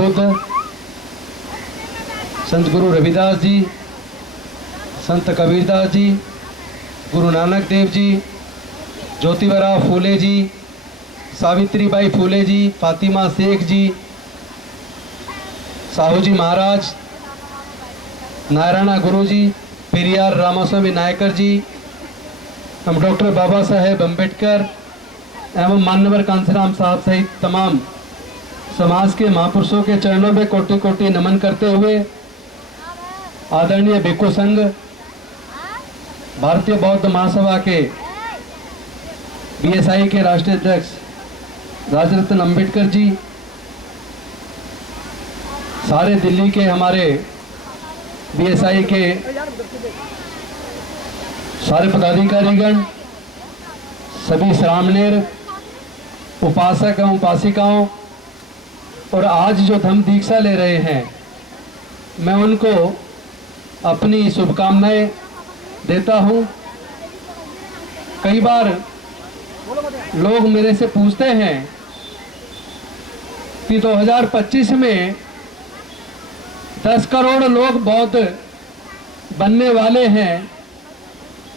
बुद्ध, संत गुरु रविदास जी, संत कबीरदास जी, गुरु नानक देव जी, ज्योतिबा फूले जी, सावित्रीबाई फूले जी, फातिमा शेख जी, साहू जी महाराज, नारायणा गुरु जी, पेरियार रामास्वामी नायकर जी, हम डॉक्टर बाबा साहेब अम्बेडकर एवं मान्यवर कांसीराम साहब सहित तमाम समाज के महापुरुषों के चरणों में कोटि कोटि नमन करते हुए आदरणीय भिक्खु संघ, भारतीय बौद्ध महासभा के बीएसआई के राष्ट्रीय अध्यक्ष राजरत्न अम्बेडकर जी, सारे दिल्ली के हमारे बीएसआई के सारे पदाधिकारीगण, सभी श्रामणेर, उपासक एवं उपासिकाओं और आज जो धम्म दीक्षा ले रहे हैं, मैं उनको अपनी शुभकामनाएं देता हूं। कई बार लोग मेरे से पूछते हैं कि 2025 में 10 करोड़ लोग बौद्ध बनने वाले हैं,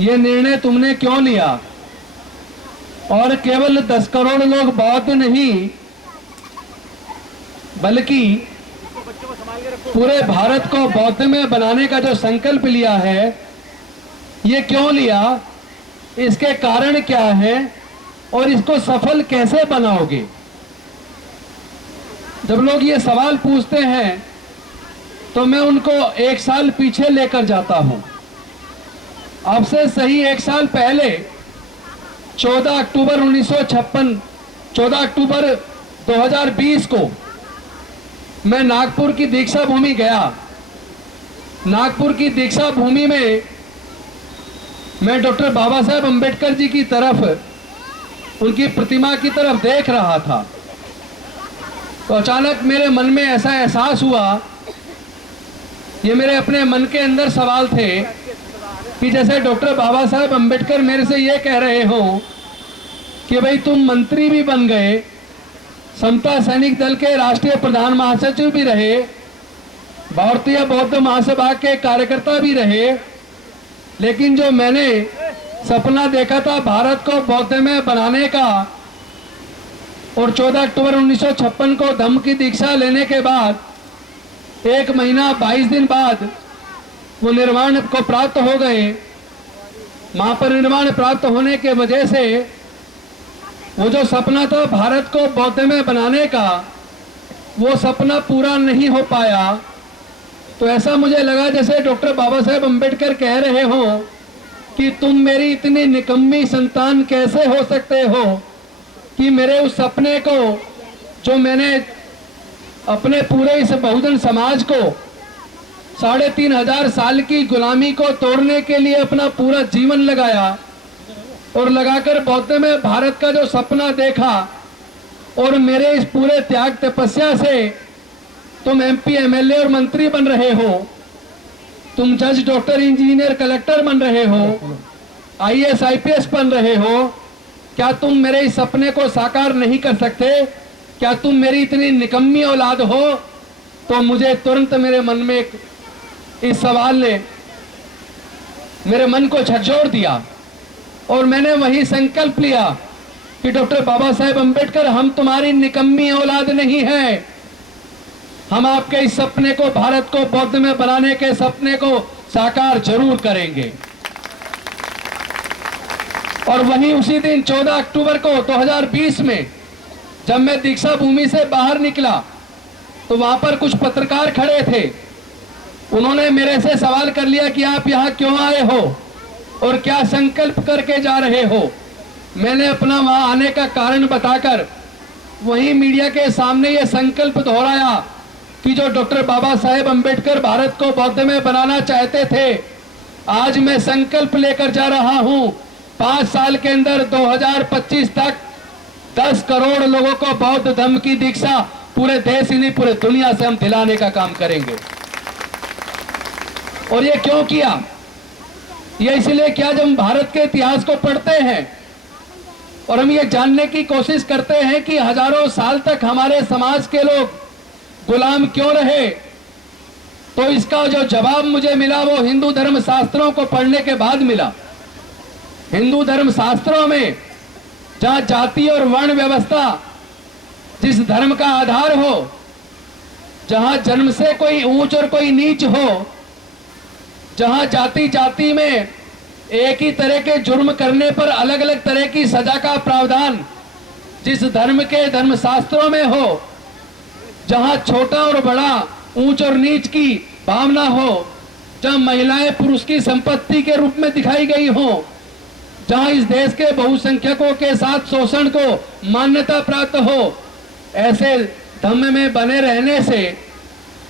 ये निर्णय तुमने क्यों लिया? और केवल 10 करोड़ लोग बौद्ध नहीं बल्कि पूरे भारत को बौद्ध में बनाने का जो संकल्प लिया है, ये क्यों लिया, इसके कारण क्या है और इसको सफल कैसे बनाओगे? जब लोग ये सवाल पूछते हैं तो मैं उनको 1 साल पीछे लेकर जाता हूं। अब से सही 1 साल पहले 14 अक्टूबर 1956, 14 अक्टूबर 2020 को मैं नागपुर की दीक्षा भूमि गया। नागपुर की दीक्षा भूमि में मैं डॉक्टर बाबा साहेब अम्बेडकर जी की तरफ, उनकी प्रतिमा की तरफ देख रहा था, तो अचानक मेरे मन में ऐसा एहसास हुआ, ये मेरे अपने मन के अंदर सवाल थे कि जैसे डॉक्टर बाबा साहेब अम्बेडकर मेरे से ये कह रहे हो कि भाई तुम मंत्री भी बन गए, समता सैनिक दल के राष्ट्रीय प्रधान महासचिव भी रहे, भारतीय बौद्ध महासभा के कार्यकर्ता भी रहे, लेकिन जो मैंने सपना देखा था भारत को बौद्ध में बनाने का, और 14 अक्टूबर 1956 को धम्म की दीक्षा लेने के बाद 1 महीना 22 दिन बाद वो निर्वाण को प्राप्त हो गए। महापरिनिर्वाण प्राप्त होने के वजह से वो जो सपना था भारत को बौद्ध में बनाने का, वो सपना पूरा नहीं हो पाया। तो ऐसा मुझे लगा जैसे डॉक्टर बाबा साहेब अम्बेडकर कह रहे हो कि तुम मेरी इतनी निकम्मी संतान कैसे हो सकते हो कि मेरे उस सपने को, जो मैंने अपने पूरे इस बहुजन समाज को 3500 साल की गुलामी को तोड़ने के लिए अपना पूरा जीवन लगाया और लगाकर बौद्ध में भारत का जो सपना देखा, और मेरे इस पूरे त्याग तपस्या से तुम एमपी, एमएलए और मंत्री बन रहे हो, तुम जज, डॉक्टर, इंजीनियर, कलेक्टर बन रहे हो, आईएएस, आईपीएस बन रहे हो, क्या तुम मेरे इस सपने को साकार नहीं कर सकते? क्या तुम मेरी इतनी निकम्मी औलाद हो? तो मुझे तुरंत मेरे मन में इस सवाल ने मेरे मन को झकझोर दिया और मैंने वही संकल्प लिया कि डॉक्टर बाबा साहेब अम्बेडकर, हम तुम्हारी निकम्मी औलाद नहीं है, हम आपके इस सपने को, भारत को बौद्ध में बनाने के सपने को साकार जरूर करेंगे। और वहीं उसी दिन 14 अक्टूबर को 2020 में जब मैं दीक्षा भूमि से बाहर निकला तो वहां पर कुछ पत्रकार खड़े थे। उन्होंने मेरे से सवाल कर लिया कि आप यहाँ क्यों आए हो और क्या संकल्प करके जा रहे हो। मैंने अपना वहां आने का कारण बताकर वहीं मीडिया के सामने ये संकल्प दोहराया कि जो डॉक्टर बाबा साहेब अम्बेडकर भारत को बौद्ध में बनाना चाहते थे, आज मैं संकल्प लेकर जा रहा हूं 5 साल के अंदर 2025 तक 10 करोड़ लोगों को बौद्ध धम्म की दीक्षा पूरे देश ही नहीं पूरे दुनिया से हम दिलाने का काम करेंगे। और ये क्यों किया? ये इसलिए किया जब हम भारत के इतिहास को पढ़ते हैं और हम ये जानने की कोशिश करते हैं कि हजारों साल तक हमारे समाज के लोग गुलाम क्यों रहे? तो इसका जो जवाब मुझे मिला वो हिंदू धर्म शास्त्रों को पढ़ने के बाद मिला। हिंदू धर्म शास्त्रों में जहां जाति और वर्ण व्यवस्था जिस धर्म का आधार हो, जहां जन्म से कोई ऊंच और कोई नीच हो, जहां जाति जाति में एक ही तरह के जुर्म करने पर अलग अलग तरह की सजा का प्रावधान जिस धर्म के धर्मशास्त्रों में हो, जहां छोटा और बड़ा, ऊंच और नीच की भावना हो, जहां महिलाएं पुरुष की संपत्ति के रूप में दिखाई गई हो, जहां इस देश के बहुसंख्यकों के साथ शोषण को मान्यता प्राप्त हो, ऐसे धम्म में बने रहने से,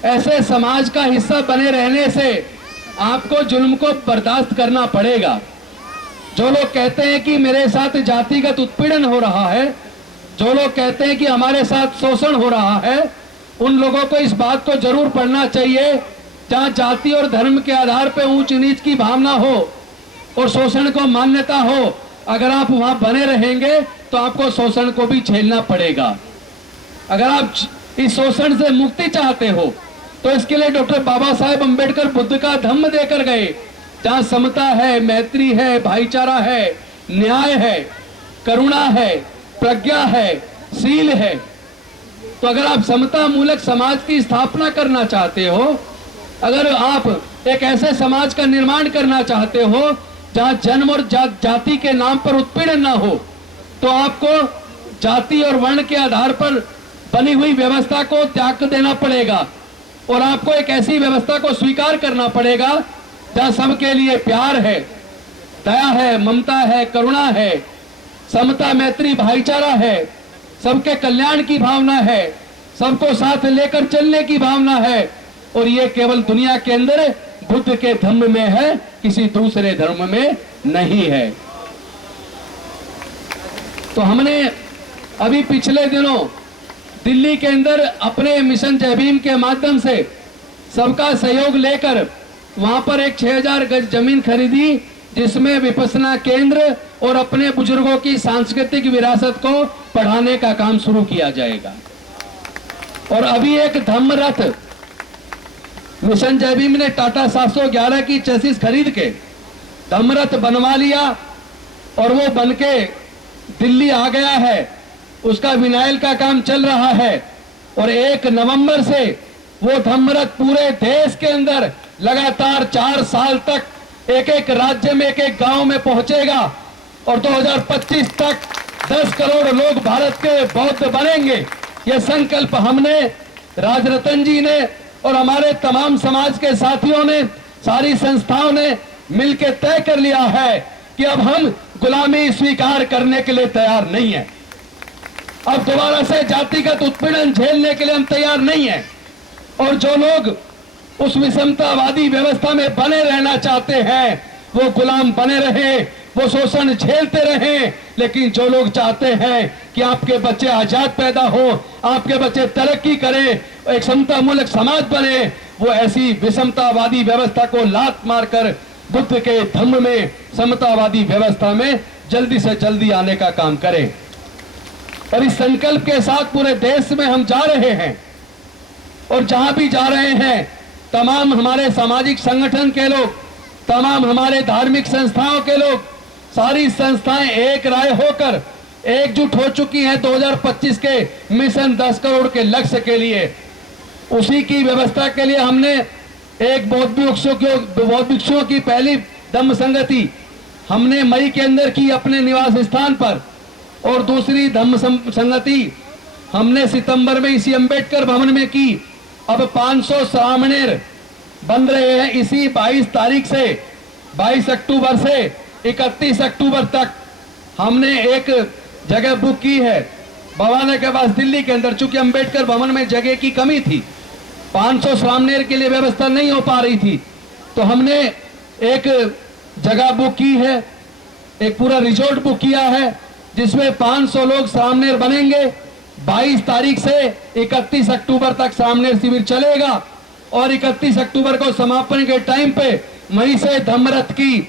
ऐसे समाज का हिस्सा बने रहने से आपको जुल्म को बर्दाश्त करना पड़ेगा। जो लोग कहते हैं कि मेरे साथ जातिगत उत्पीड़न हो रहा है, जो लोग कहते हैं कि हमारे साथ शोषण हो रहा है, उन लोगों को इस बात को जरूर पढ़ना चाहिए जहां जाति और धर्म के आधार पर ऊंच नीच की भावना हो और शोषण को मान्यता हो। अगर आप वहां बने रहेंगे तो आपको शोषण को भी झेलना पड़ेगा। अगर आप इस शोषण से मुक्ति चाहते हो तो इसके लिए डॉक्टर बाबा साहेब अंबेडकर बुद्ध का धम्म देकर गए, जहां समता है, मैत्री है, भाईचारा है, न्याय है, करुणा है, प्रज्ञा है, शील है। तो अगर आप समता मूलक समाज की स्थापना करना चाहते हो, अगर आप एक ऐसे समाज का निर्माण करना चाहते हो जहां जन्म और जाति के नाम पर उत्पीड़न ना हो, तो आपको जाति और वर्ण के आधार पर बनी हुई व्यवस्था को त्याग देना पड़ेगा और आपको एक ऐसी व्यवस्था को स्वीकार करना पड़ेगा जहां सबके लिए प्यार है, दया है, ममता है, करुणा है, समता, मैत्री, भाईचारा है, सबके कल्याण की भावना है, सबको साथ लेकर चलने की भावना है। और ये केवल दुनिया के अंदर बुद्ध के धम्म में है, किसी दूसरे धर्म में नहीं है। तो हमने अभी पिछले दिनों दिल्ली के अंदर अपने मिशन जय भीम के माध्यम से सबका सहयोग लेकर वहां पर एक 6000 गज जमीन खरीदी, जिसमें विपස්සना केंद्र और अपने बुजुर्गों की सांस्कृतिक विरासत को बढ़ाने का काम शुरू किया जाएगा। और अभी एक धम्म रथ मिशन जय भीम ने टाटा 711 की चेसिस खरीद के धम्म रथ बनवा लिया और वो बनके दिल्ली आ गया है। उसका विनायल का काम चल रहा है और 1 नवंबर से वो धम्म रथ पूरे देश के अंदर लगातार 4 साल तक एक एक राज्य में, एक एक गांव में पहुंचेगा और 2025 तक 10 करोड़ लोग भारत के बौद्ध बनेंगे। ये संकल्प हमने, राजरतन जी ने और हमारे तमाम समाज के साथियों ने, सारी संस्थाओं ने मिलकर तय कर लिया है कि अब हम गुलामी स्वीकार करने के लिए तैयार नहीं है। अब दोबारा से जातिगत उत्पीड़न झेलने के लिए हम तैयार नहीं हैं। और जो लोग उस विषमतावादी व्यवस्था में बने रहना चाहते हैं वो गुलाम बने रहे, वो शोषण झेलते रहें। लेकिन जो लोग चाहते हैं कि आपके बच्चे आजाद पैदा हो, आपके बच्चे तरक्की करें, एक समता मूलक समाज बने, वो ऐसी विषमतावादी व्यवस्था को लात मारकर बुद्ध के धम्म में, समतावादी व्यवस्था में जल्दी से जल्दी आने का काम करें। और इस संकल्प के साथ पूरे देश में हम जा रहे हैं और जहां भी जा रहे हैं तमाम हमारे सामाजिक संगठन के लोग, तमाम हमारे धार्मिक संस्थाओं के लोग, सारी संस्थाएं एक राय होकर एकजुट हो चुकी हैं 2025 के मिशन 10 करोड़ के लक्ष्य के लिए। उसी की व्यवस्था के लिए हमने एक बौद्ध भिक्षुओं की पहली धम्म संगति हमने मई के अंदर की अपने निवास स्थान पर, और दूसरी धम्म संगति हमने सितंबर में इसी अंबेडकर भवन में की। अब 500 श्रामणेर बन रहे हैं इसी 22 तारीख से, 22 अक्टूबर से 31 अक्टूबर तक। हमने एक जगह बुक की है भवाना के पास दिल्ली के अंदर, चूंकि अंबेडकर भवन में जगह की कमी थी, 500 श्रामणेर के लिए व्यवस्था नहीं हो पा रही थी, तो हमने एक जगह बुक की है, एक पूरा रिजॉर्ट बुक किया है जिसमें 500 लोग श्रामणेर बनेंगे। 22 तारीख से 31 अक्टूबर तक श्रामणेर शिविर चलेगा और 31 अक्टूबर को समापन के टाइम पे वहीं से धम्म रथ की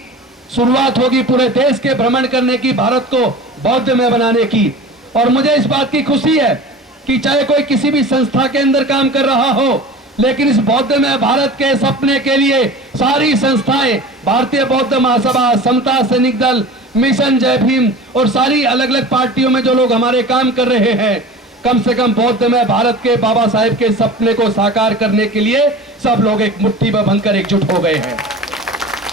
शुरुआत होगी, पूरे देश के भ्रमण करने की, भारत को बौद्ध में बनाने की। और मुझे इस बात की खुशी है कि चाहे कोई किसी भी संस्था के अंदर काम कर रहा हो, लेकिन इस बौद्धमय भारत के सपने के लिए सारी संस्थाएं, भारतीय बौद्ध महासभा, समता सैनिक दल, मिशन जय भीम और सारी अलग अलग पार्टियों में जो लोग हमारे काम कर रहे हैं, कम से कम बौद्धमय भारत के बाबा साहेब के सपने को साकार करने के लिए सब लोग एक मुट्ठी में बनकर एकजुट हो गए हैं।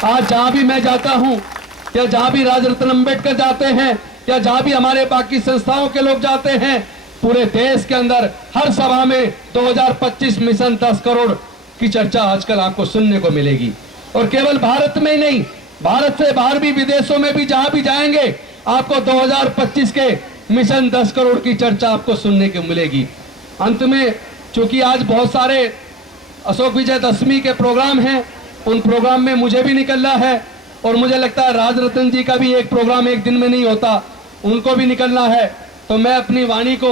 आज जहां भी मैं जाता हूं, या जहां भी राजरत्न अंबेडकर जाते हैं, या जहां भी हमारे बाकी संस्थाओं के लोग जाते हैं, पूरे देश के अंदर हर सभा में 2025 मिशन 10 करोड़ की चर्चा आजकल आपको सुनने को मिलेगी। और केवल भारत में ही नहीं, भारत से बाहर भी, विदेशों में भी जहां भी जाएंगे, आपको 2025 के मिशन 10 करोड़ की चर्चा आपको सुनने को मिलेगी। अंत में, चूंकि आज बहुत सारे अशोक विजयदशमी के प्रोग्राम हैं, उन प्रोग्राम में मुझे भी निकलना है, और मुझे लगता है राजरत्न जी का भी एक प्रोग्राम एक दिन में नहीं होता, उनको भी निकलना है। तो मैं अपनी वाणी को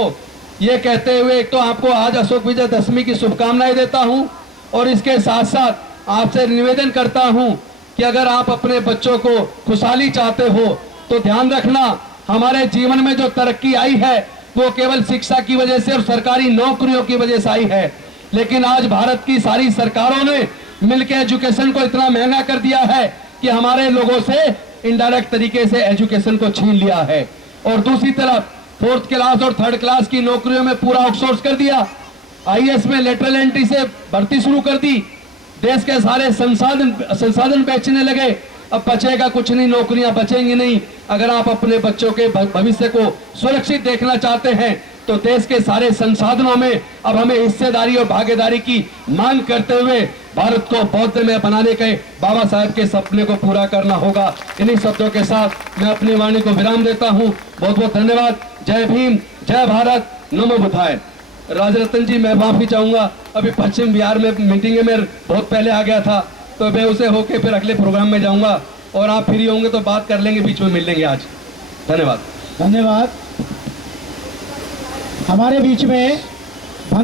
ये कहते हुए एक तो आपको आज अशोक विजयदशमी की शुभकामनाएं देता हूं, और इसके साथ साथ आपसे निवेदन करता हूं कि अगर आप अपने बच्चों को खुशहाली चाहते हो तो ध्यान रखना, हमारे जीवन में जो तरक्की आई है वो केवल शिक्षा की वजह से और सरकारी नौकरियों की वजह से आई है, लेकिन आज भारत की सारी सरकारों ने मिलकर एजुकेशन को इतना महंगा कर दिया है कि हमारे लोगों से इनडायरेक्ट तरीके से एजुकेशन को छीन लिया है। और दूसरी तरफ 4th क्लास और 3rd क्लास की नौकरियों में पूरा आउटसोर्स कर दिया, आईएएस में लेटरल एंट्री से भर्ती शुरू कर दी, देश के सारे संसाधन बेचने लगे। अब बचेगा कुछ नहीं, नौकरियां बचेंगी नहीं। अगर आप अपने बच्चों के भविष्य को सुरक्षित देखना चाहते हैं तो देश के सारे संसाधनों में अब हमें हिस्सेदारी और भागीदारी की मांग करते हुए भारत को बौद्धमय बनाने के बाबा साहेब के सपने को पूरा करना होगा। इन्हीं शब्दों के साथ मैं अपनी वाणी को विराम देता हूं। बहुत बहुत धन्यवाद। जय भीम, जय भारत, नमो बुद्धाय। राजरत्न जी, मैं माफी चाहूंगा, अभी पश्चिम बिहार में मीटिंग में बहुत पहले आ गया था, तो मैं उसे होके फिर अगले प्रोग्राम में जाऊंगा, और आप फ्री होंगे तो बात कर लेंगे, बीच में मिल लेंगे आज। धन्यवाद। धन्यवाद। हमारे बीच में